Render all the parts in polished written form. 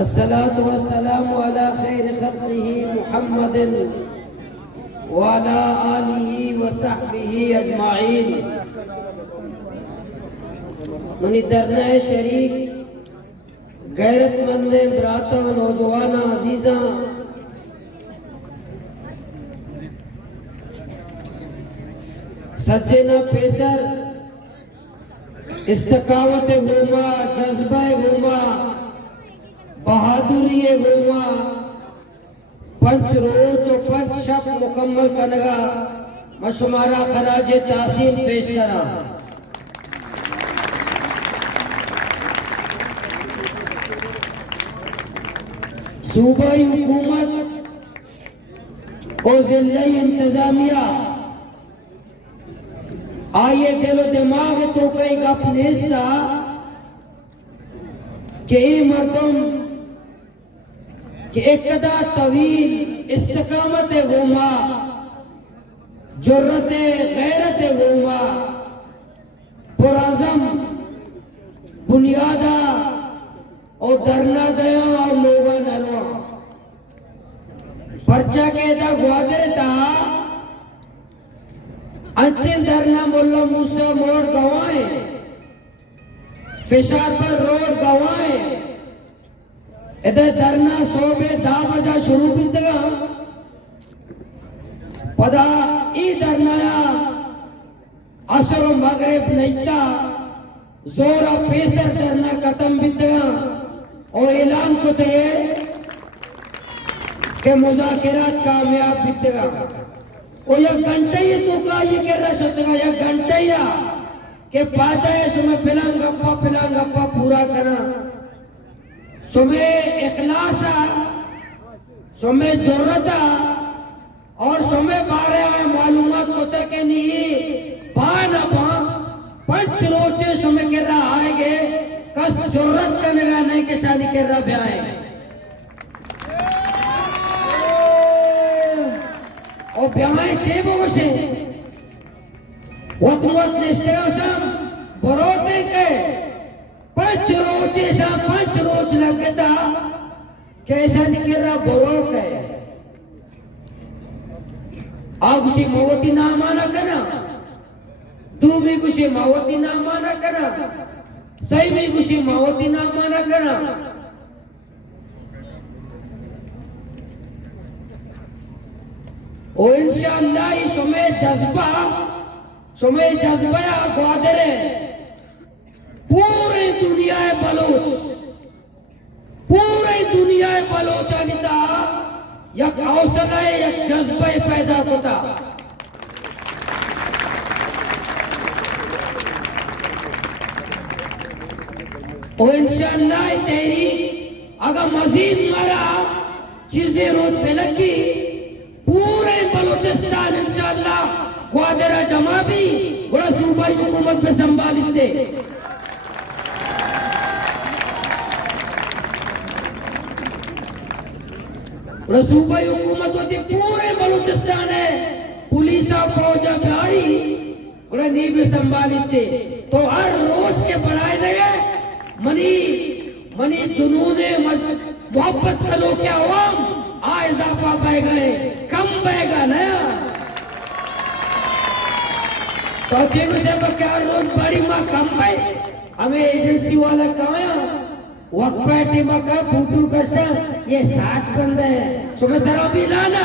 अस्सलातु वस्सलामु अला खैर खल्क़िही मुहम्मदिन व अला आलिही व सहबिही अजमाइन। मनी दरनाए शरीक गैरतमंद बराता नौजवाना अजीजा सज्जना पेसर इस्तकामत गुमा जज्बा गुमा बहादुरी गुमा पंच रोज और पंच शब मुकम्मल कनगा मशुमारा खराज तासीम पेश करा। सूबाई हुकूमत और जिले इंतजामिया आइए दिलो दिमाग तो कई गप नेस्ता के मर्दम कि एकदा तवील इस्तकामत गुमा जुर्रत गैरत गुमा पुराज़म बुनियादा और दरना दया और लोगा नलवा पर्चा के दा ग्वादर ता अंचिल धरना मुल्ला मूसा मोड़ गवाए फिशार पर रोड गवाए इधर धरना सोबे दा बजा शुरू बिंदगा पदा ई धरनाया असर मगरिब नईता जोरा पेसर धरना खत्म बिंदगा और ऐलान को थे कि मुज़ाकिरात कामयाब बिंदगा और यह घंटे ही तो का ये कह रहा सचगा यह घंटे या के पाता है सुमे पिलांगप्पा पूरा करा सुमे इखलासा सुमे जरूरता और सुमे बारे में मालूमात होते के नहीं बाना बा पंच रोजे सुमे के रहा आएगे कस जरूरत करने का नहीं के शादी कर रहा ब्याह और ब्याह छे बोसे वतमत निश्चयासम बरोते के पंच रोज लगता कैसा जिक्र बरो के आगुशी मवती ना माना कना तू भी गुशी मवती ना माना कना सही भी गुशी मवती ना माना कना और इंशाअल्लाह समय जज्बा ग्वादरे पूरी दुनिया बलोचानिता यक हौसला यक जज्बा पैदा होता और इंशाअल्लाह तेरी अगर मजीद मरा चीजें रोज फैलकी पूरे बलूचिस्तान इंशाअल्लाह ग्वादरा जमा भी बड़ा सूबाई हुकूमत में संभालित दे बड़ा सूबाई हुकूमत होती पूरे बलूचिस्तान है पुलिस और फौज भारी बड़ा नींव में संभालित दे तो हर रोज के बढ़ाए गए मनी जुनून मोहब्बत करो क्या आवाम आए इजाफा बह गए, कम बहेगा ना। तो ठीक से क्या रोज बड़ी माँ कम बहे, हमें एजेंसी वाला कहा वक्फा में का फूटू कसा ये 60 बंदे हैं, सुबह सरा भी लाना,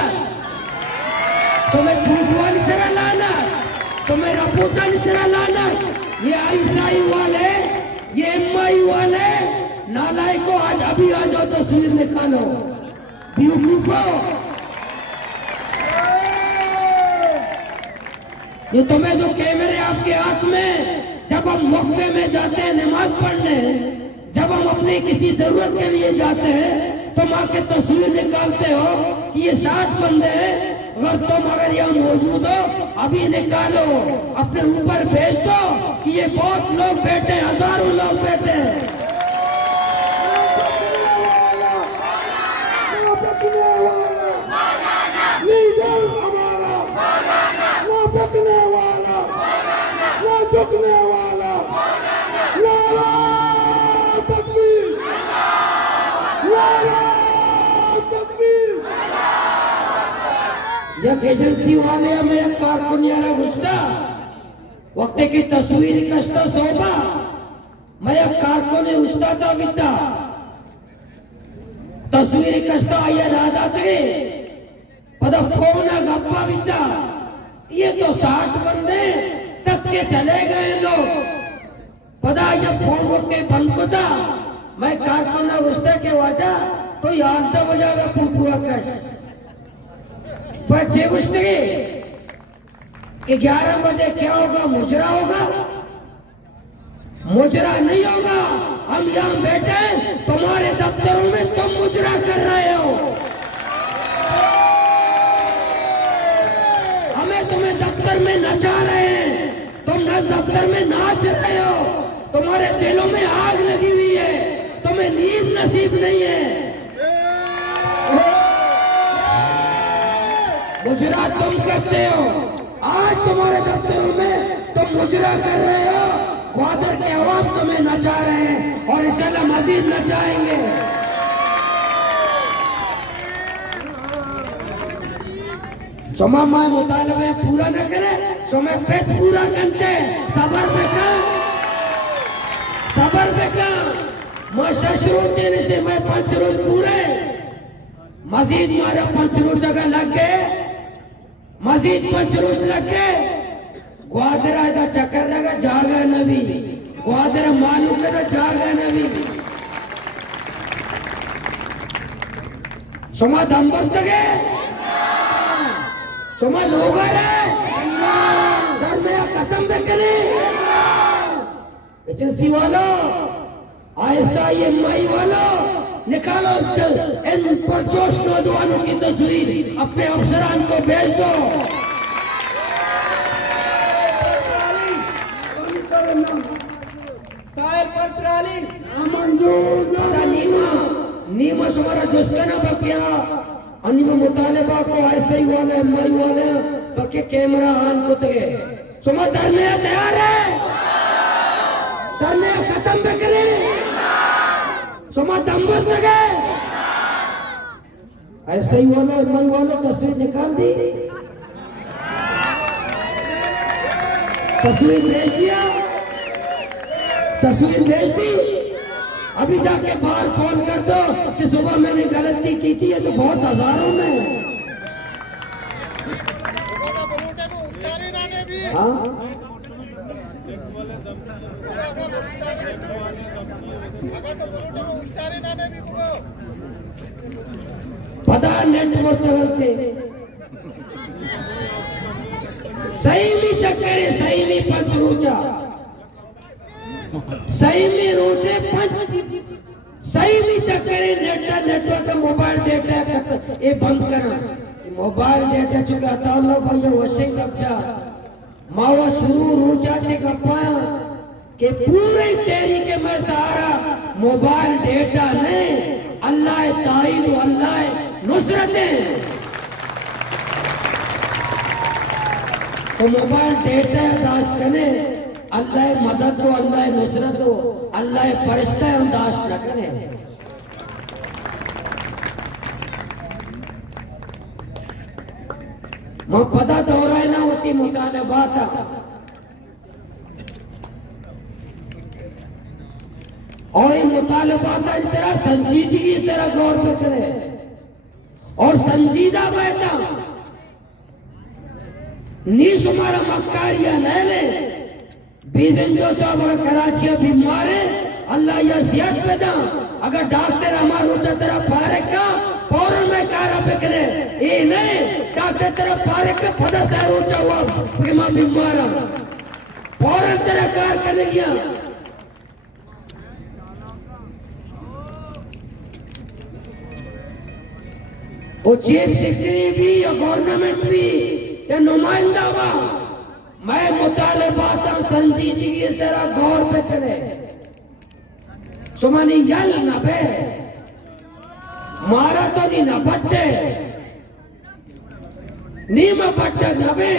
तुम्हें फूटवाली सरा लाना, तुम्हें रपूटानी सरा लाना, ये आईसाई वाले, ये एमआई वाले नालायक को आज अभी आ जाओ तस्वीर निकालो, बेवकूफो। ये तुम्हें जो कैमरे आपके हाथ में, जब हम वक्फे में जाते हैं नमाज पढ़ने, जब हम अपनी किसी जरूरत के लिए जाते हैं, तुम आके तस्वीर निकालते हो कि ये 60 बंदे हैं, अगर यहाँ मौजूद हो अभी निकालो, अपने ऊपर भेज दो कि ये बहुत लोग बैठे हैं, हजारों लोग बैठे हैं। एजेंसी वाले में कारकुनियारा घुसता वक्त की तस्वीर कष्ट सोबा मैं कारकुन घुसता था बिता तस्वीर कष्ट आया राधा थे पता फोन गप्पा बिता ये तो 60 बंदे तक के चले गए लोग पता ये फोन होके बंद को था मैं कारकुन घुसता के वजह तो याद था बजा पुआ कश बच्चे कुछ नहीं कि 11 बजे क्या होगा, मुजरा होगा, मुजरा नहीं होगा। हम यहाँ बैठे तुम्हारे दफ्तरों में तुम मुजरा कर रहे हो, हमें तुम्हें दफ्तर में नचा रहे हैं, तुम दफ्तर में नाच रहे हो, तुम्हारे दिलों में आग लगी हुई है, तुम्हें नींद नसीब नहीं है। मुजरा तुम करते हो, आज तुम्हारे दफ्तरों में तुम मुजरा कर रहे हो, ग्वादर के अवाम तुम्हें नचा रहे हैं और इंशाल्लाह मजीद नचाएंगे। चुमा माए मुतालबे पूरा न करे, चुमे पेट पूरा करते, सबर बेका, सबर बेका, मैं 6 रोज से मैं 5 रोज पूरे, मजीद मारा 5 रोज जगह लग गए, मजीद 5 रोज लगे, ग्वादरा का चक्कर लगा जागा नबी, ग्वादरा मालूम का जागा नबी, सुमा दम बनते गए, सुमा लोग धर्म खत्म भी करे, एजेंसी वालों, आयसा ये माई वालों, निकालो इन पुरजोश नौजवानों की तस्वीर अपने अफसरान को भेज दो। नीमा सुमारा जुस्कना बकिया अनिमा मुतालिबा को ऐसे ही वाले मई वाले बके कैमरा आन को तगे सुमा धरने तैयार है, धरने खत्म पे करे, सुमा दम बंद लगे, ऐसे ही वाला मई वाला तस्वीर निकाल दी, तस्वीर भेज दिया, तस्वीर भेज दी, अभी जाके बाहर फोन कर दो कि सुबह मैंने गलती की थी, ये तो बहुत हजारों में। हाँ पता नेटवर्क थे सही में चक्कर सही में पंच रोचा सही में रोजे पंच सही में चक्कर नेटवर्क मोबाइल डेटा ये बंद करना मोबाइल डेटा चुका था लोग भैया वैसे कब्जा मावा शुरू रोजा से कपाया कि पूरे तरीके में सारा मोबाइल डेटा ने अल्लाह ताईद अल्लाह नुसरतें तो मोबाइल डेटा दाश्त करें अल्लाह मदद हो अल्लाह नुसरत हो अल्लाह फरिश्ता हम दाश्त न करें मां पदा दोहरायना होती मुतालबात और इन मुतालबात इस तरह संजीदगी इस तरह गौर पे करे और संजीदा बैठा नी सुमारा मक्कारिया नैले बीजन जो साहब और कराची बीमार है अल्लाह या सेहत पैदा अगर डॉक्टर हमारे तरह पारे का फौरन में कारा पे करे ये नहीं डॉक्टर तरह पारे का फटा सैर ऊंचा हुआ कि मैं बीमार हूं फौरन तरह कार करने गया वो चीफ सेक्रेटरी भी या गवर्नमेंट भी या नुमाइंदा हुआ मैं मुतालबात संजीदगी से गौर पे करे सुमानी यल न बे मारा तो नहीं न बट्टे नीम बट्टे न बे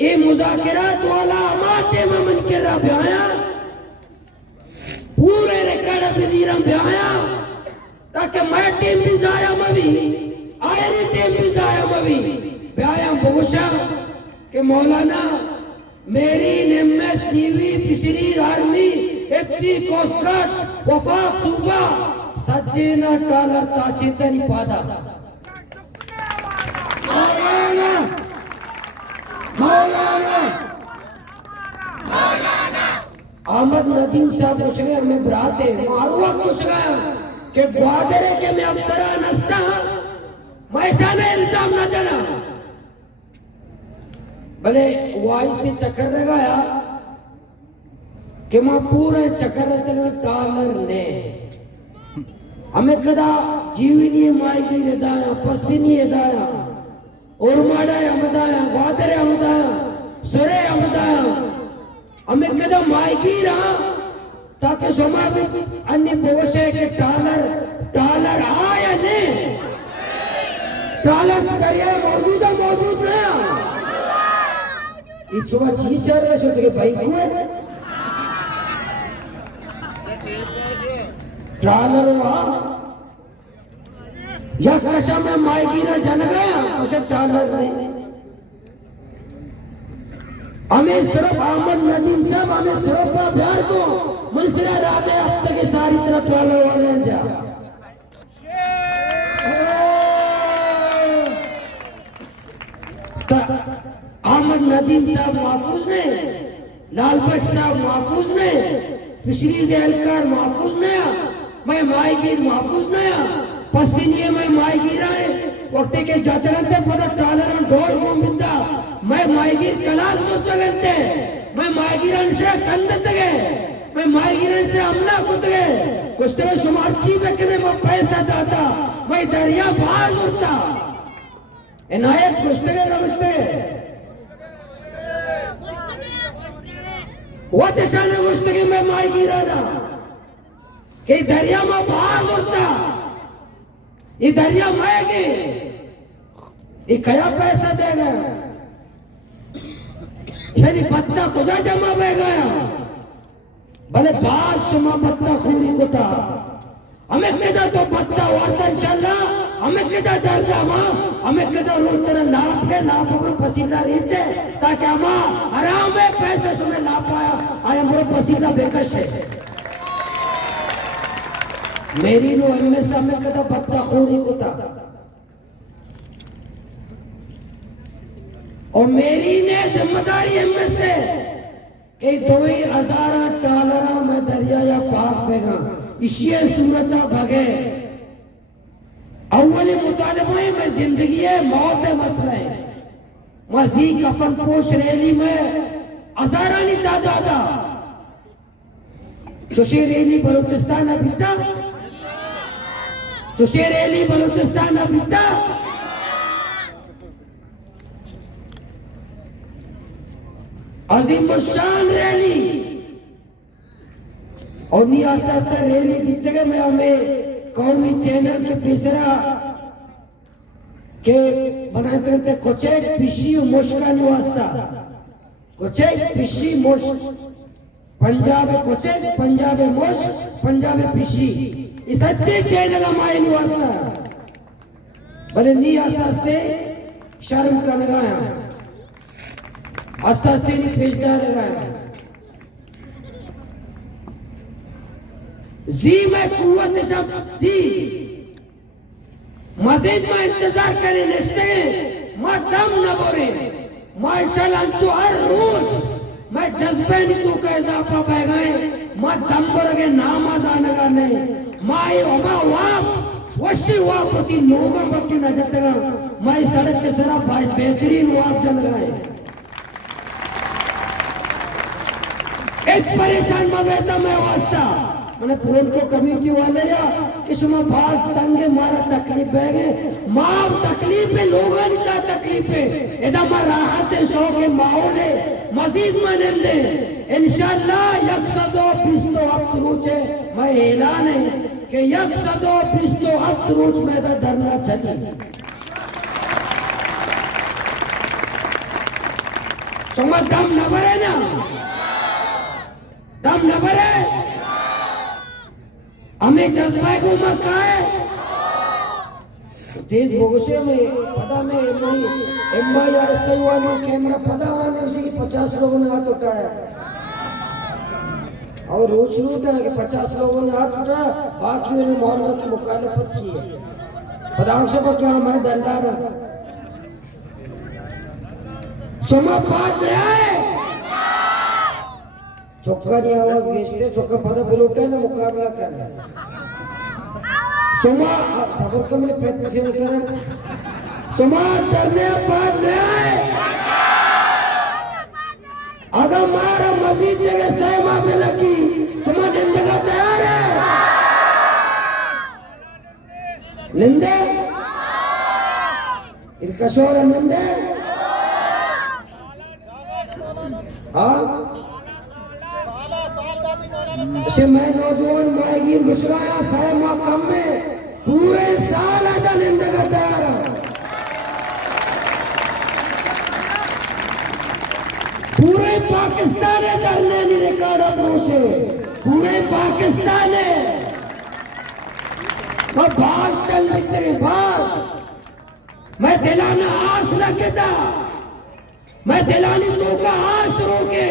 ये मुज़ाकिरात वाला माते में मन के रहा ब्याया पूरे रिकॉर्ड पे दीरम ब्याया ताकि मैं टीम भी जाया मवी आए नहीं टीम भी जाया मवी ब्याया बोशा कि मौलाना मेरी एमएस टीवी पिछली आर्मी एफसी कोस्ट गार्ड वफाक सूबा सज्जेना डॉलर ताचिता नहीं पादा मौलाना मौलाना मौलाना अहमद नदीम साहब पूछ गए हमें बराते मारू वक्त पूछ गया कि ग्वादरे के में अफसरा नस्ता मैं शाने इल्जाम न जना भले वाई से चक्कर लगाया कि मैं पूरे चक्कर डॉलर ने हमें कदा जीवनी माई की निदाया पसीनी निदाया और माड़ा हमदाया ग्वादरे हमदाया सुरे हमदाया हमें कदा माई की रहा ताकि समाज में अन्य पोषे के डॉलर आया नहीं डॉलर करिए मौजूद रहा ये सुबह चीज चल रहे सोते के भाई को डॉलर हुआ या कशा में मायगी ना जन गया उसे डॉलर नहीं हमें सिर्फ अहमद नदीम साहब हमें सिर्फ बिहार को मुनसरा राते हफ्ते के सारी तरफ डॉलर वाले जा अहमद नदीम साहब महफूज ने लाल बख्श साहब महफूज ने पिछली जेलकार महफूज ने मैं मायगीर महफूज ने पसीनिये में मायगीर आए वक्त के जाचरन पे पता डॉलर ढोल को मिलता मैं मायगीर कलाल सोच लगते मैं मायगीरन से कंदत गए मैं मायगीरन से हमला कुत गए कुछ तो शुमारची पे करने में पैसा जाता मैं दरिया बाज उठता इनायत कुश्ते नमस्ते वो दिशा ने कुश्ते में मायगीरा ना कि दरिया में बाज उठता ये दरिया मायगे ये कया पैसा देगा शनि पत्ता कुजा जमा बह गया भले बात सुमा पत्ता खूरी को था हमें कदा तो पत्ता वार्ता इंशाल्लाह हमें कदा दर्जा मां हमें कदा रोज तरह लाभ को पसीदा रीचे ताकि हम आराम में पैसे सुने लाभ पाया आया मोर पसीदा बेकश है मेरी नो हमेशा में कदा पत्ता खूरी को था और मेरी ने जिम्मेदारी हमें से कि 2000 डॉलर में दरिया या पाक पेगा इसी सूरत भगे अव्वल मुतालबे में जिंदगी है मौत है मसला है मजी कफन पोश रैली में हजारानी दादा तुषे रैली बलूचिस्तान अबिता तुषे रैली बलूचिस्तान अबिता अजीम शान रैली और नहीं आस्ता आस्ता रैली जीते गए मैं हमें कौमी चैनल के तीसरा के बनाते थे कोचेक पिशी मुश्का निवास्ता कोचेक पिशी मुश पंजाब कोचेक पंजाब मुश पंजाब पिशी इस अच्छे चैनल हमारे निवास्ता भले नहीं आस्ता आस्ते शर्म का लगाया आस्ता आस्ते नहीं भेजता लगाया जी मैं कुव्वत सब दी मस्जिद में इंतजार करे नस्ते मैं दम न बोरे माशाल्लाह हर रोज मैं जज्बे नहीं तू का इजाफा बह गए मैं दम बोर के नामाज आने का नहीं माई ओमा वाप वशी वाप होती लोगों बच्चे न जतेगा मैं सड़क के सरा भाई बेहतरीन वाप जल गए एक परेशान मवेता मैं वास्ता मैंने फोन को कमेटी वाले या किस्म भास तंगे मारा तकलीफ है गए माँ तकलीफ है लोगों का तकलीफ है इधर मैं राहत है शौक है माहौल है मजीद में नंदे इंशाल्लाह यकसदो फिस्तो वक्त रोच है मैं ऐलान है कि यकसदो फिस्तो वक्त रोच में दा धरना चली समझ दम न भरे ना दम न भरे हमें जज्बा को मत है देश भोगसे में पता में एमआई और एसआई में कैमरा पता आने उसी 50 लोगों ने हाथ उठाया और रोज उठा कि 50 लोगों ने हाथ उठाया बाकी ने मोहल्ले की मुखालिफत की है पदांश पर क्या हमारे दलदार समा बात है चौका की आवाज गेस्टे चौका पता बुलोटे ना मुकाबला करना समा खबर को मेरे पेट खेल कर समा करने बाद नहीं अगर मारा मस्जिद जगह सहमा में लगी समा निंदे का तैयार है निंदे इनका शोर निंदे हाँ मैं नौजवान माएगी गुस्राया साहब मकाम में पूरे साल आधा निंदा का तैयार पूरे पाकिस्तान है धरने नहीं रिकॉर्ड अपनों से पूरे पाकिस्तान है मैं बास चल तेरे बास मैं दिलाना आस रखता मैं दिलानी तो का आस रोके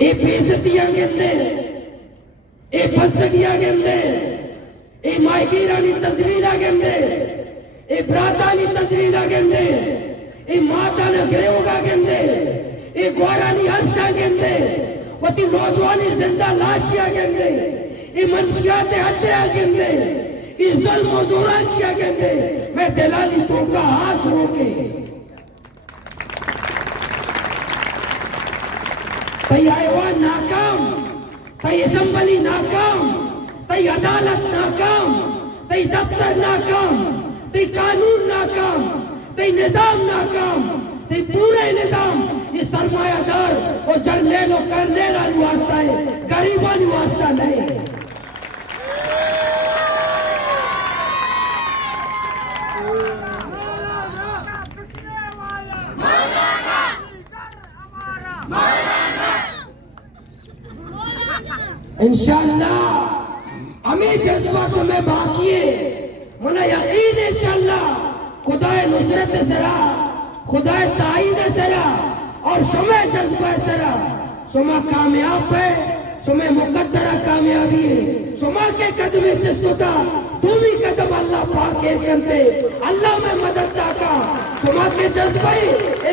ए बेइज्जतियां गिनदे ए बसगियां गिनदे ए मायकी रानी तजरीरा गिनदे ए ब्रातानी तजरीरा गिनदे ए माता ने ग्रेवगा गिनदे ए गोरानी हंसा गिनदे वती नौजवानी जिंदा लाशियां गिनदे ए मंशियात हत्या गिनदे ए जुल्म ज़ुरान किया गिनदे मैं दिलानी तो का हाथ रोके तई आयवान नाकाम तई असम्बली नाकाम तई अदालत नाकाम तई दफ्तर नाकाम तई कानून नाकाम तई निजाम नाकाम तई पूरे निजाम ये सरमायादार और जर्नैल और कर्नैल वाली वास्ता है गरीबानी वास्ता नहीं है इंशाअल्लाह हमें जज्बा समय बाकी है मना यकीन है इंशाअल्लाह खुदाए नुसरत सरा खुदाए ताईद सरा और समय जज्बा सरा समय कामयाब है समय मुकद्दरा कामयाबी है समय के कदम जिसको तुम ही कदम अल्लाह पाक के करते अल्लाह में मदद दाता समय के जज्बे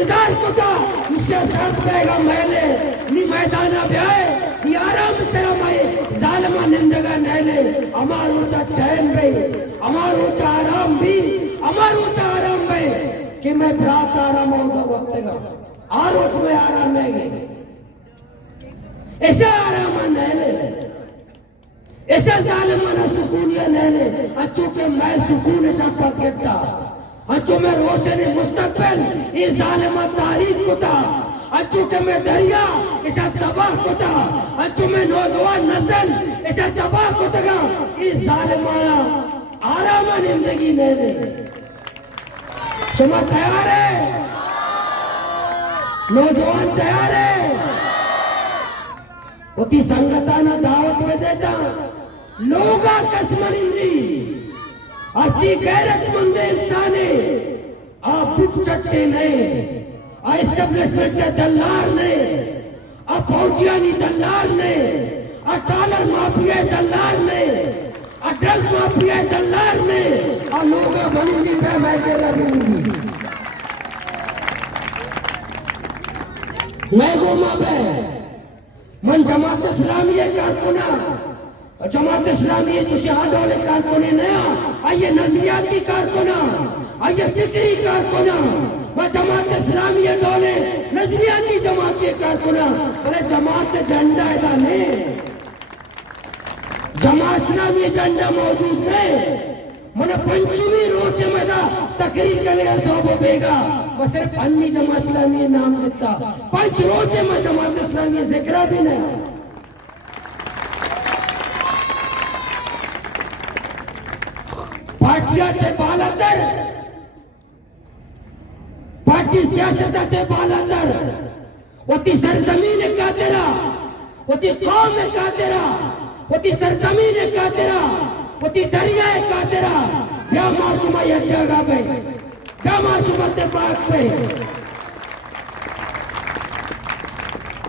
इजार को था इससे साथ पैगा मैले नी मैदाना ब्याए नी आराम से रमाए जालिमा निंदगा नहले अमार ऊंचा चैन भी अमार ऊंचा आराम भी अमार ऊंचा आराम भी कि मैं रात आराम होगा वक्त का आरोच में आराम नहीं ऐसा आराम नहले ऐसा जालिमाना सुकून या नहले अच्छों के मैं सुकून ऐसा पकड़ता अच्छों में रोशनी मुस्तकबिल ये जालिमा तारीख को था अच्छों के में दरिया ऐसा तबाह को था अच्छों में नौजवान नस्ल ऐसा तबाह को था ये जालिमाना आराम जिंदगी नहले सुमा तैयार है नौजवान तैयार है उती संगताना दावत में देता लोगा कसमरिंदी अच्छी गैरतमंद इंसान आप बिक सकते नहीं एस्टेब्लिशमेंट के दलाल नहीं फौजियानी दलाल नहीं डॉलर माफिया दलाल नहीं ड्रग माफिया दलाल नहीं और लोग बनी थी मैं गोमा पे मन जमात इस्लामी कारकुना जमात इस्लामी जो शहाद वाले कारकुने नया आइए नजरियाती कारकुना आइए फिक्री कारकुना वह जमात इस्लामी डोले नजरियाती जमात कारकुना अरे जमात झंडा ऐसा नहीं जमात इस्लामी झंडा मौजूद है मन पंचमी रोज मेरा तकरीर करने सौ बेगा वह सिर्फ अन्नी जमात इस्लामी नाम देता पंच रोज में जमात इस्लामी जिक्र भी नहीं पार्टियाचे बालादर पार्टी सियासताचे बालादर वती सरजमीन कादरा वती कौम कादरा वती सरजमीन कादरा वती दरिया कादरा क्या मासूमा ये जगह पे क्या मासूमा ते पाक पे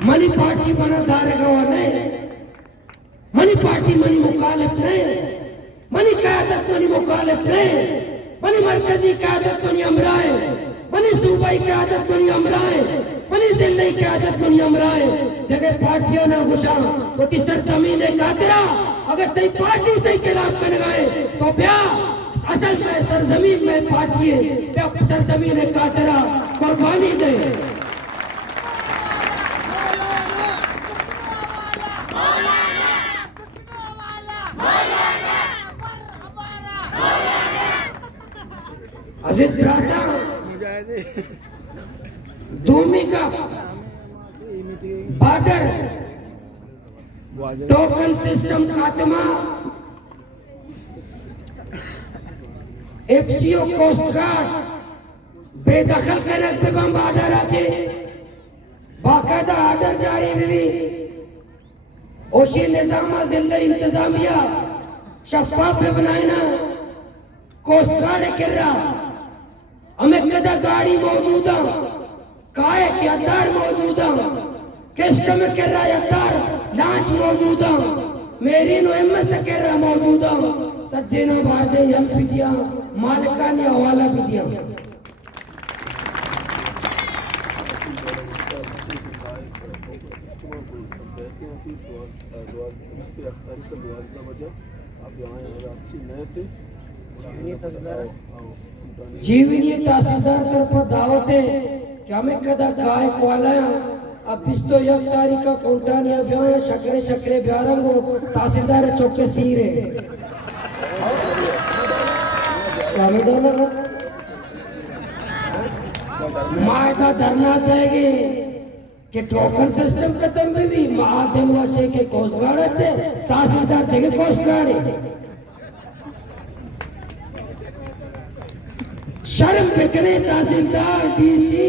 मनी पार्टी बना धारे गवा नहीं मनी पार्टी मनी मुखालिफ नहीं मनी क़यादत मनी मुखालिफ नहीं मनी मरकजी क़यादत मनी अमराए मनी सूबाई क़यादत मनी अमराए मनी जिले क़यादत मनी अमराए जगह पार्टियों ने घुसा वो ती सरजमीन कादरा अगर तई पार्टी तई खिलाफ कर गए तो क्या असल में सरजमीन में पार्टी है क्या सरजमीन कादरा कुर्बानी दे अजीज बिरादर दूमी का बॉर्डर टोकन सिस्टम खात्मा एफसीओ कोस्ट गार्ड बेदखल करने पे बम बॉर्डर आचे बाकायदा ऑर्डर जारी हुई ओशी निजामा जिला इंतजामिया शफाफ बनाना कोस्ट गार्ड कर रहा हमें कदा गाड़ी मौजूद काय के अतार मौजूद किस्त में कर रहा अतार लांच मौजूद मेरी नो एमएस कर रहा मौजूद सज्जे नो बादे हेल्प भी दिया मालिका ने हवाला भी दिया जीवनी तहसीलदार तरफ दावत है कि हमें कदा काय वाला अब बिस्तो एक तारीख का कोंटानिया ब्याह शकरे शकरे ब्यारंगो तहसीलदार चौके सीरे मायदा धरना देगी कि टोकन सिस्टम खत्म भी महादेव वासे के कोस्ट गार्ड से तहसीलदार देगे कोस्ट गार्ड शर्म फेंकने तहसीलदार डीसी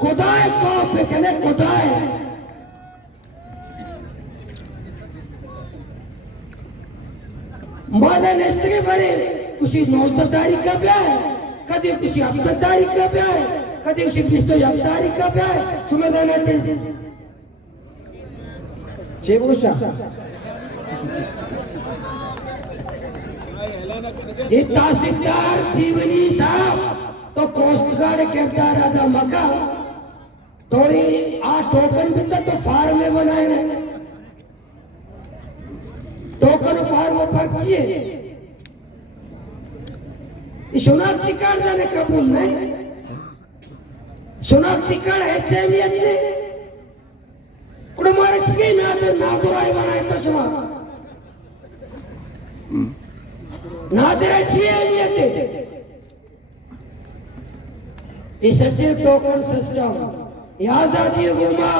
खुदाए को फेंकने खुदाए मादा नेस्टे बड़े उसी 9 तारीख का ब्याह है कभी उसी 7 तारीख का ब्याह है कभी उसी 20 तारीख का ब्याह है तुम्हें देना चाहिए चेबुशा ये तहसीलदार जीवनी साहब तो कोस्ट गार्ड के अंदर आधा मका थोड़ी टोकन भी तो फार्म में बनाए रहे टोकन फार्म पर्ची है शनाख्ती कार्ड देने कबूल नहीं शनाख्ती कार्ड HMIयत ने कुड़मारक से ना तो नागुराई बनाए तो शुमा नादरा HMIयत इस टोकन सिस्टम आजादी गुमा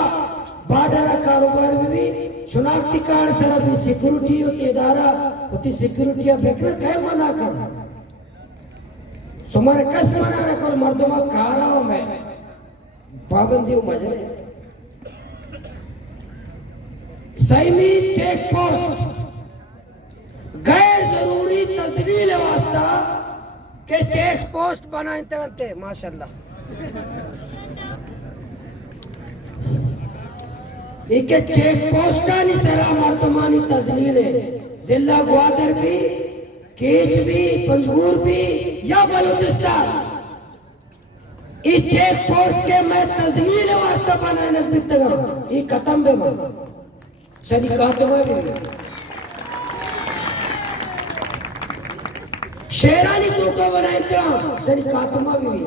बाडरा कारोबार में भी शनाख्ती कार्ड सर भी सिक्योरिटी होती इदारा होती सिक्योरिटी बेकर कह मना कर सुमारे कस मना रखो मर्दों काराओं में पाबंदी मजरे सैमी चेक पोस्ट गैर जरूरी तस्लील वास्ता के चेक पोस्ट बनाए थे माशाल्लाह इके चेक पोस्ट आनी सरा मर्दमानी तजलील जिला ग्वादर भी केच भी पंजगुर भी या बलूचिस्तान इस चेक पोस्ट के मैं तजलील वास्ता बनाने बितगा ये खत्म बे मन शरीकात हुए शेरानी तो को बनाए थे शरीकात में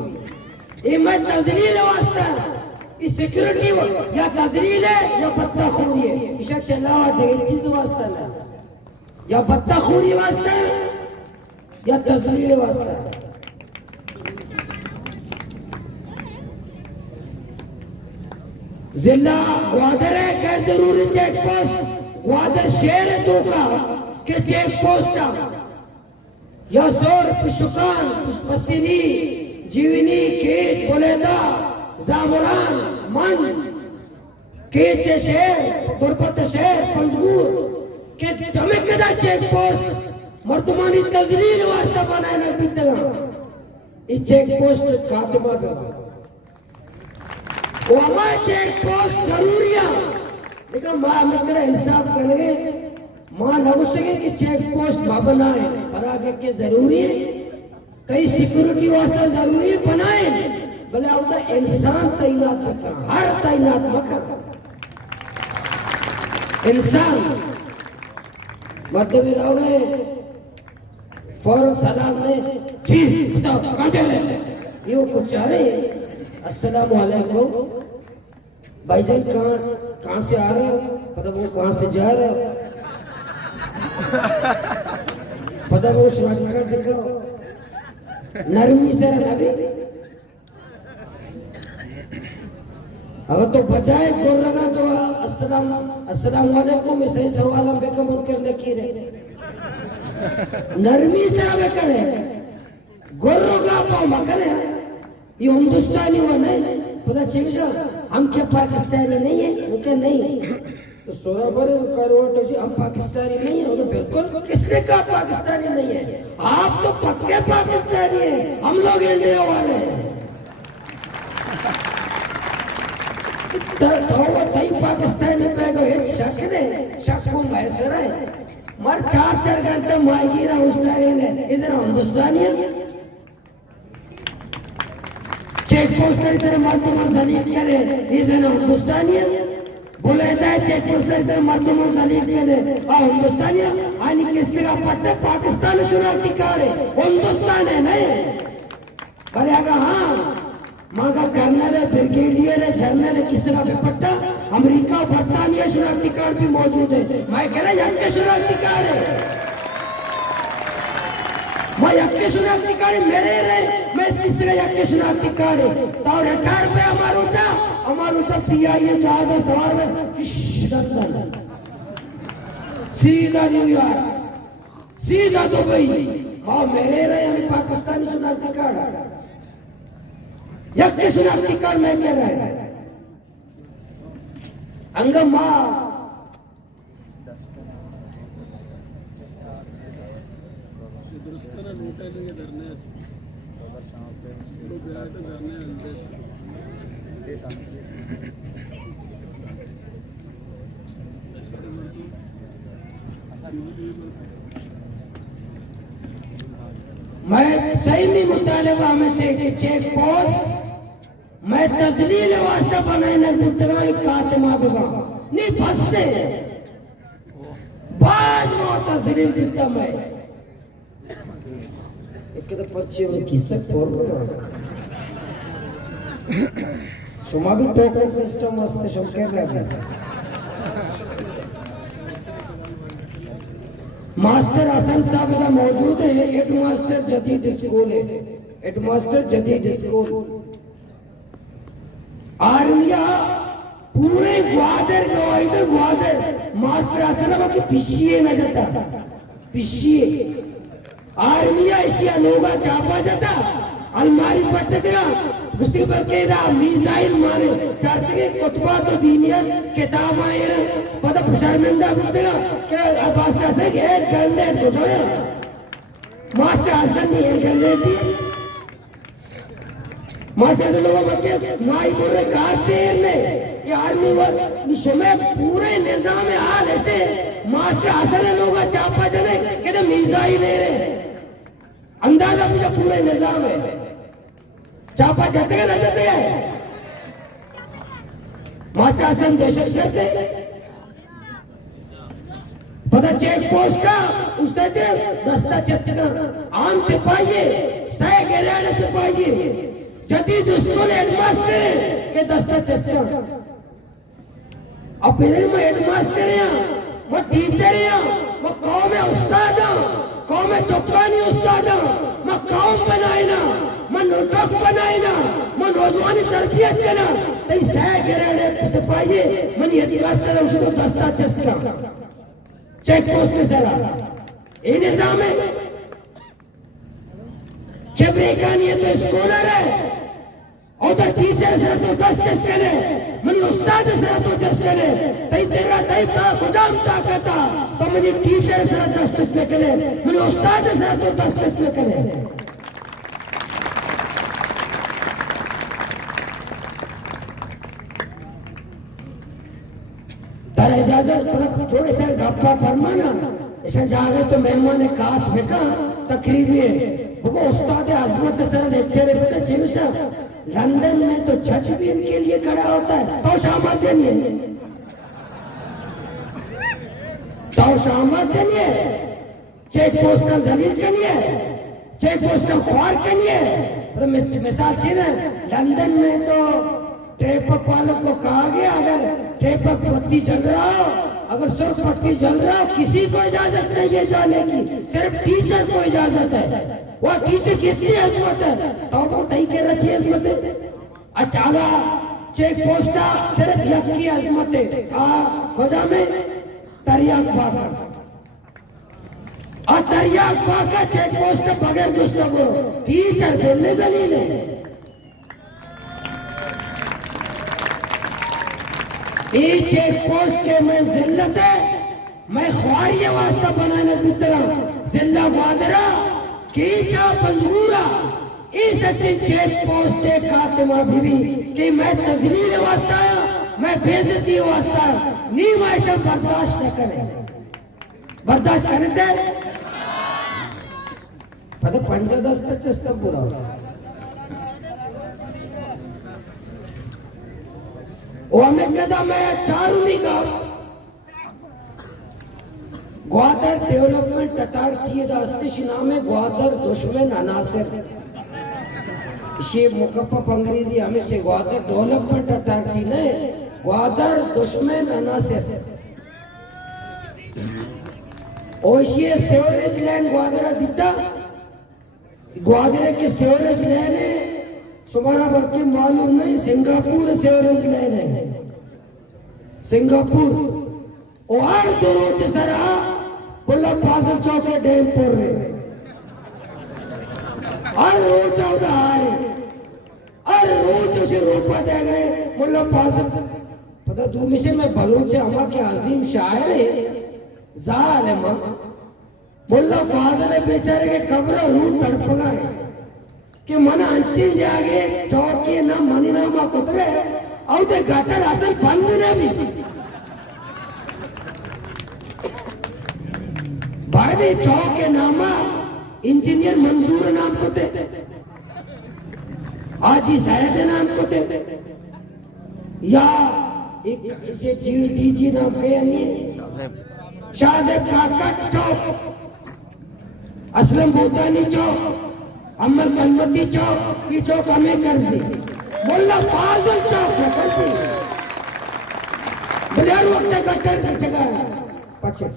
ये मैं तजलील वास्ता इस सिक्योरिटी या तजलील है या बत्ताखोरी है इशा चला दे चीज वास्ता है या बत्ताखोरी वास्ता है या तजलील वास्ता है जिला ग्वादर है क्या जरूरी चेक पोस्ट ग्वादर शहर है तो का के चेक पोस्ट या सोर पुशुकान पसिनी जीवनी केट बोलेदा जामुरान मन केच शहर गुरबत शहर पंजगुर के चमकदा चेक पोस्ट मर्दमानी तजलील वास्ता बनाने बितगा ये चेक पोस्ट खात्मा बे वहाँ चेक पोस्ट जरूरी है लेकिन माँ मित्र हिसाब करेंगे माँ नवश्य कि चेक पोस्ट बनाए पर आगे के जरूरी है कई सिक्योरिटी वास्ते जरूरी है बनाए भले होता इंसान तैनात रखा हर तैनात रखा इंसान मध्य में रहोगे फौरन सलाम में जी बताओ कहाँ जा रहे ये कुछ आ रहे अस्सलाम वालेकुम भाईजान कहाँ से आ रहे हो पता वो कहाँ से जा रहे हो पता वो शॉर्टकट दिखाओ नरमी से नबी अगर तो बजाय जोर लगा तो अस्सलाम वालेकुम सही सवाल हम बेकम मुनकर नकीर नरमी से हमें करे गोरो का पाँव करे ये हिंदुस्तानी हुआ नहीं पता चल हम क्या पाकिस्तानी नहीं है उनका नहीं तो सोरा बड़े करवट हम पाकिस्तानी नहीं है तो बिल्कुल किसने कहा पाकिस्तानी नहीं है आप तो पक्के पाकिस्तानी है हम लोग इंडिया वाले हैं तो पाकिस्तानी पे गो एक शक ने शक को मैसर है मर 4 घंटे मायगी ना उस ने इधर हिंदुस्तानी है चेक पोस्ट इधर मर्दमा जलील करे इधर हिंदुस्तानी है बोले था चेक पोस्ट इधर मर्दमा जलील करे हिंदुस्तानी आणि किससे का पट्टे पाकिस्तान शनाख्ती कार्ड है हिंदुस्तान है नहीं भले अगर हाँ मांगा कर्नल है ब्रिगेडियर है जनरल है किसी का भी पट्टा अमेरिका और बरतानिया शनाख्ती कार्ड भी मौजूद है मैं कह रहा यज्ञ शनाख्ती कार्ड है मैं यज्ञ शनाख्ती कार्ड मेरे रहे मैं किसी का यज्ञ शनाख्ती कार्ड है तो रिटायर पे हमारा पीआईए जहाज है सवार में सीधा न्यूयॉर्क सीधा दुबई हाँ मेरे रहे हमें पाकिस्तानी शनाख्ती कार्ड यज्ञ शनाख्ती कार्ड मैं कह रहा है अंगम्मा मैं सही नहीं मुतालबा में से चेक पोस्ट मैं तजलील वास्ता बनाए न गुतगाई कातमा बाबा नहीं फंसते बाज वो तजलील बिता मैं एक तो पच्चे में किस्सा फोर शुमा भी टोकन सिस्टम वास्ते शौके रहे मास्टर हसन साहब का मौजूद है हेडमास्टर जदीद स्कूल है हेडमास्टर जदीद स्कूल आर्मिया पूरे ग्वादर गवाइदर ग्वादर मास्टर हसन की पिछिए न जाता पिछिए आर्मिया एशिया लोगा चापा जाता अलमारी पट्टे दिया गुस्ती पर के दा मिसाइल मारे चाहते के कुतबा तो दीनियत किताब आए पता शर्मिंदा बितेगा क्या अब्बास का से घेर करने तो जोड़े मास्टर हसन नहीं कर लेती मास्टर से लोग बोलते माई बोल रहे कार चेयर ने ये आर्मी वर्ग समय पूरे निजाम हाल ऐसे मास्टर हसन लोग चापा जने कहते मीजा ही ले रहे अंदाजा मुझे पूरे निजाम है चापा जाते ना जाते मास्टर हसन दहशत करते पता चेक पोस्ट का उसने दस्ता चस्का आम सिपाही सह गहराने सिपाही जदीद स्कूल हेडमास्टर के दस्ता चस्का अब इधर मैं हेडमास्टर हैं मैं टीचर हैं मैं कौम में उस्ताद हूँ कौम में चौकानी उस्ताद हूँ मैं कौम बनाए ना मैं नौचौक बनाए ना मैं नौजवानी तरबियत करना तई सह गहराने सिपाही मनी हेडमास्टर उसको दस्ता चस्का चेक पोस्ट में सरा ये निजाम है चबरेकानी है तो स्कॉलर है और तो टीचर सरा तो 10 चस्कन है मनी उस्ताद सरा तो चस्कन है तई तेरा तई का खुदाम ताकत तो मनी टीचर सरा 10 चस्कन है मनी उस्ताद सरा तो 10 चस्कन है तारा इजाजत छोड़े सर गप्पा फरमाना ऐसा जागे तो मेहमान खास बेटा तकलीफ है वो उस्ताद आजमत सर लेक्चर बेटा चीज सर लंदन में तो जज भी इनके लिए खड़ा होता है तो शामत जनिए चेक पोस्ट का जलील करिए चेक पोस्ट का ख्वार करिए मिसाल से ना लंदन में तो ट्रैफिक वालों को कहा गया अगर ट्रैफिक बत्ती जल रहा हो अगर सिर्फ बत्ती जल रहा हो किसी को इजाजत नहीं है जाने की सिर्फ टीचर को इजाजत है वो टीचर की इतनी अजमत है तो वो तय के रखी अजमत है अच्छा चेक पोस्ट का सिर्फ यक की अजमत है खोजा में तरियाक पाका तरियाक पाका चेक पोस्ट के बगैर जो टीचर खेलने जलील है चेक पोस्ट के मैं जिल्लत है मैं ख्वारी वास्ता बनाने की तरह जिल्ला वादरा कीचा पंजूरा इस चेक पोस्ट के खातिमा बीवी कि मैं तजमील वास्ता मैं बेइज्जती वास्ता नी मैं सब बर्दाश्त न करे बर्दाश्त करते पता 5-10 तक पूरा वो हमें कहता मैं चारूनी का ग्वादर डेवलपमेंट कतार किए दास्तिश नाम है ग्वादर दुश्मन अनासिर ये मुकप्पा अंग्रेजी हमें से ग्वादर डेवलपमेंट कतार की नहीं ग्वादर दुश्मन अनासिर और ये सेवरेज लैंड ग्वादर दिता ग्वादर के सेवरेज लैंड है तुम्हारा बल्कि मालूम नहीं सिंगापुर सेवरेज लैंड है सिंगापुर और दो रोज सरा बुल्ला फाजल चौके डैम पर रहे और रोज चौदह आए और रोज उसे रोपा दे गए मुल्ला फाजल पता दूमी से मैं बलूच अमा के अजीम शायर है जालिम मुल्ला फाजल बेचारे के कब्र रूह तड़प गए कि मन अंचिल जागे चौके ना मनी ना मा कुतरे और ते गटर असल बंद ने भी भाई चौके नामा इंजीनियर मंजूर नाम को ते आजी जायद नाम को ते या एक इसे डीजी नाम के नहीं शाहजेब काका चौक असलम भूतानी चौक अमर कलमती चौक की चौक हमें कर दी मुल्ला फाजल चौक है कर दी बिलार वक्त गटर की जगह पछे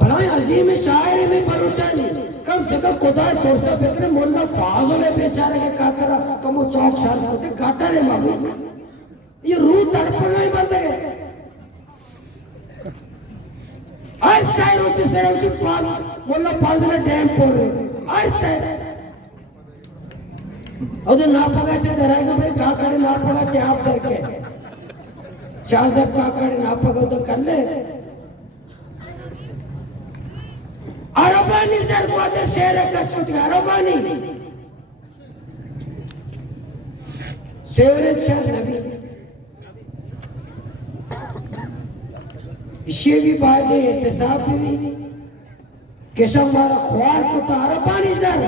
भलाई अजीम शायर में बलूचानी कम से कम खुदा दोस्तों फिक्र मुल्ला फाजल है बेचारे के कातरा कम चौक शार होते गटर है मामू ये रूह तड़पना ही बंद है आज शायर उच्च से उच्च मुल्ला फाजल डैम पर और नापगाचे धरायला भाई काकाडे नापगाचे आप करके शाहजेब काकाडे नापगा तो कर ले अरबानी जर ग्वादर शहर का सोच अरबानी शहर नबी इसे भी फायदे एहतसाब भी केशव हमारा ख्वार को तो अरबानी जर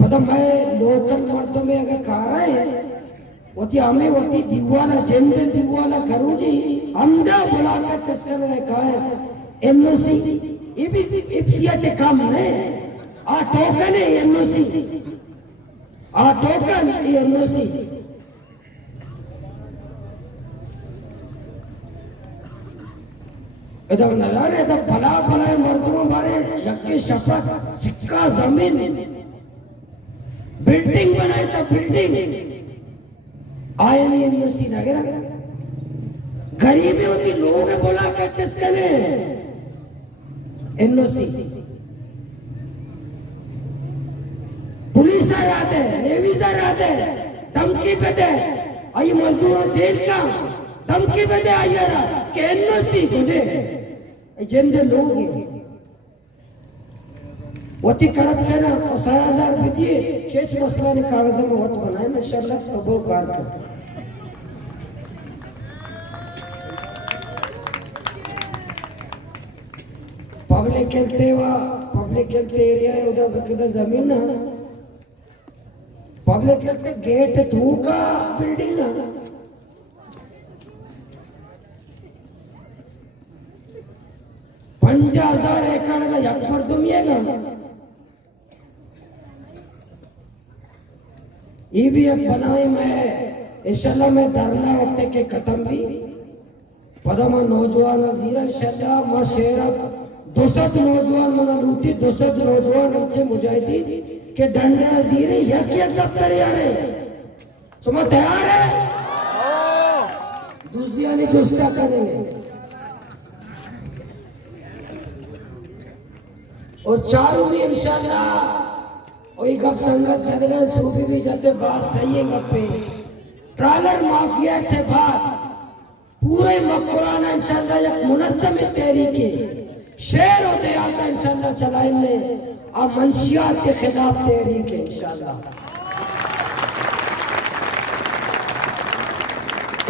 पता मैं लोकल मर्दों में अगर कहा रहे हैं होती हमें होती दीवाला जेंदे दीवाला करूँ जी हमदा बुला कर चस्कर ने कहा है एनओसी ये भी इप्सिया से कम नहीं आ टोकन है एनओसी आ टोकन एनओसी इधर नज़ारे इधर भला भला मर्दों बारे यक्के शफा चिक्का जमीन बिल्डिंग बनाए तो बिल्डिंग आए नहीं एनओसी नगरा गरीबी होती लोगों के बोला कर चस्कने एनओसी पुलिस आते नेवी आते धमकी पे दे आई मजदूरों जेल का धमकी पे दे आई के एनओसी तुझे जेंदे लोग वती करप्शन और 6000 रुपये दिए शेष मसला ने कागज में वोट बनाए ना शर्त कबूल कार कर पब्लिक हेल्थ एरिया है उधर किधर जमीन है पब्लिक हेल्थ गेट थ्रू का बिल्डिंग है 50,000 एकड़ का यकबर दुमिएगा ये भी एक बनाई मैं इंशाल्लाह मैं धरना वक्त के खत्म भी पदमा नौजवान जीरा इंशाल्लाह मां शेरा 200 नौजवान मना लूटी 200 नौजवान अच्छे मुजाहिदीन के डंडे अजीरे यक दफ्तर यारे सुमा तैयार है दूसरी वाली चुस्ता करेंगे और चारों में इंशाल्लाह वही गप संगत चल रहे सूफी भी जाते बात सही है गप्पे ट्रालर माफिया से बात पूरे मक्कुराना इंशाल्लाह एक मुनज़्ज़म तहरीक शेर होते आता इंशाल्लाह चलाएंगे और मंशियात के खिलाफ तहरीक है इंशाल्लाह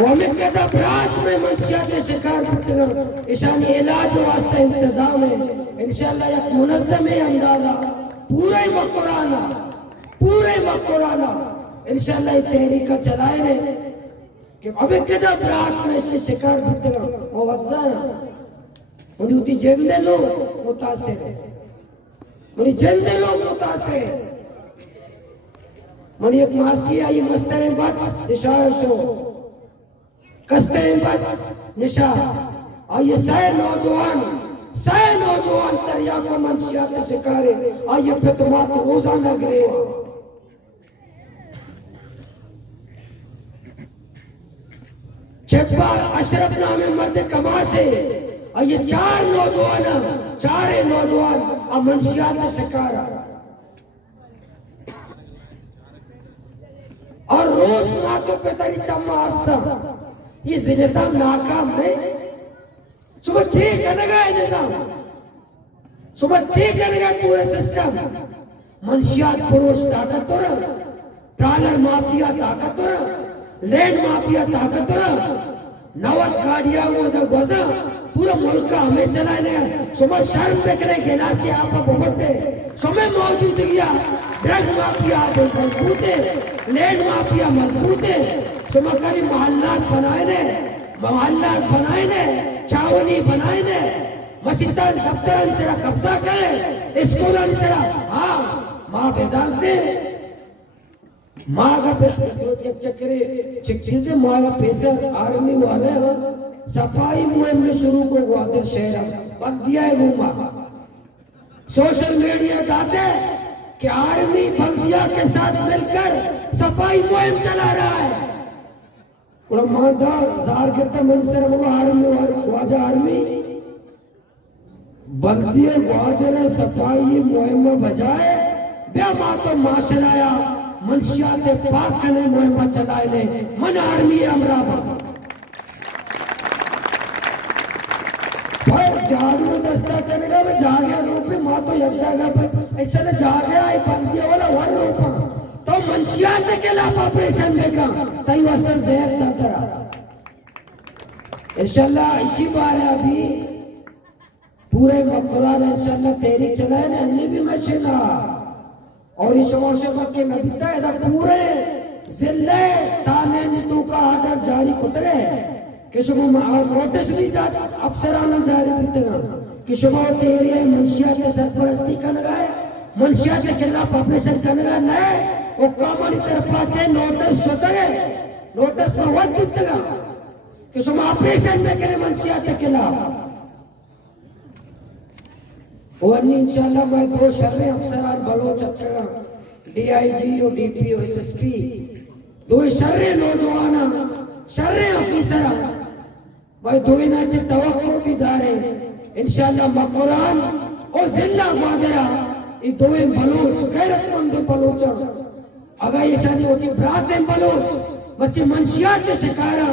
हमें कहता रात में मंशियात के शिकार ईशानी इलाज वास्ते इंतजाम है इंशाल्लाह एक मुनज़्ज़म अंदाजा पूरे मक्कुराना इंशाल्लाह ये तहरीक चलाए रहे कि अबे कहता रात में से शिकार वो वज़ाना उन्हीं जिंदे लोग मुतासिर मनी जिंदे लोग मुतासिर मनी एक मासी आई मस्तरे बच निशार शो कस्तरे बच निशा आइए सारे नौजवान तरिया का मंशियात शिकारे आइए पे तुम्हारे रोजा लग रहे हो चप्पा अशरफ नामे मर्द कमा से ये चारे नौजवान अमनशियात शिकार और रोज रातों पे तरी चम्मा ये निजाम नाकाम नहीं सुबह 6 करेगा निजाम सुबह 6 करेगा पूरे सिस्टम मंशियात पुरुष ताकतवर ट्रालर माफिया ताकतवर लैंड माफिया ताकतवर 90 गाड़ियां गोजा पूरा मुल्क हमें चलाने सुबह शर्म पे करे गिलासी आप बोलते सुबह मौजूद गया ड्रग माफिया मजबूत है लैंड माफिया मजबूत है सुबह करी मोहल्लात बनाए ने छावनी बनाए ने मस्जिद दफ्तर से कब्जा करे स्कूल से हाँ माँ बेजानते माँ का चक्रे से माँ का पैसा आर्मी वाले सफाई मुहिम में शुरू को ग्वादर शहर बंद दिया है घूमा सोशल मीडिया दाते कि आर्मी बंदिया के साथ मिलकर सफाई मुहिम चला रहा है आर्मी बल्दिया ग्वादर सफाई मुहिम बजाए बेमा तो माशराया मंशियात पाक ने मुहिम चलाए ले मन आर्मी अमराबा झाड़ू दस्ता करेगा मैं जागे रूप में माँ तो यक जागा पे ऐसा ना जागे आई बंदिया वाला वर रूप तो मंशियात के खिलाफ ऑपरेशन देखा तई वास्ते जहर था तेरा इंशाल्लाह इसी बार है अभी पूरे मक्कुला ने इंशाल्लाह तेरी चलाए ने अन्य भी मैं चला और इस मौसे मक्के में बिता है पूरे जिले ताने नीतू का आर्डर जारी कुट गए कि सुबह नोटिस भी जा अफसराना जारी बितगा कि सुबह तेरी मंशिया के सरपरस्ती कर गए मंशिया के खिलाफ ऑपरेशन कर गए नए वो कामानी तरफ आचे नोटिस छोटे नोटिस में वक्त बितगा कि सुबह ऑपरेशन में करे मंशिया के खिलाफ और इंशाल्लाह मैं दो शर्रे अफसरान बलोच का डीआईजी और डीपीओ एसएसपी दो शर्रे नौजवान शर्रे अफसर भाई दो ना चे तवक्को भी दारे इंशाल्लाह मकुरान और जिला ग्वादरा ये दो बलोच गैरतमंद बलोच अगर ये शादी होती बरात बलोच बच्चे मंशियात के शिकारा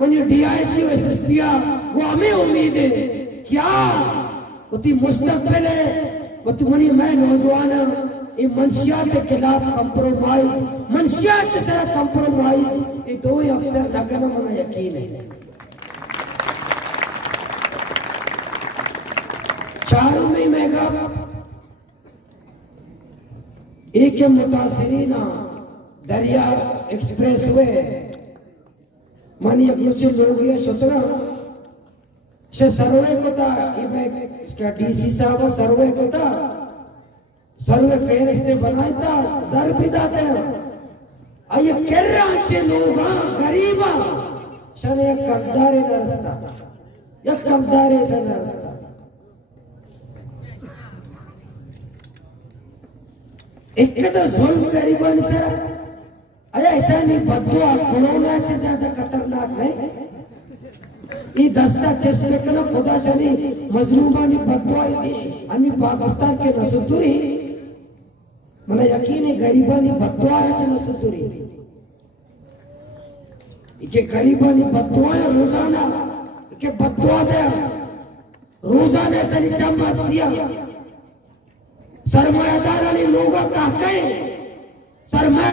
मुझे डीआईजी और एसएसपी वो हमें उम्मीद है क्या उती मुस्तकबिल है वो तुम्हारी मैं नौजवान ये मंशियात के खिलाफ कंप्रोमाइज मंशियात के साथ कंप्रोमाइज ये दो ही अफसर लगना मुझे यकीन है चारों में मेगा एक मुतासिरीन दरिया एक्सप्रेस वे मानी कुछ लोग ये सुतरा से सर्वे को था इसका डीसी साहब सर्वे को था सर्वे फेरिस्ते बनाए था जर भी दाते आये केर्रा अच्छे लोग गरीब शन एक कब्दारे रास्ता एक कब्दारे शन रास्ता एक तो जुल्म गरीबन से अरे ऐसा नहीं बदुआ कोरोना से ज्यादा खतरनाक नहीं ये दस्ता चेष्टे करो खुदा शनी मजलूमानी बदवाई दी अन्य पाकिस्तान के नसुतुरी मला यकीन है गरीबानी बदवाई च नसुतुरी ये गरीबानी बदवाई रोजाना के बदवा दे रोजाना सनी चम्मच सिया सरमायादार लोगों का कहे सरमाया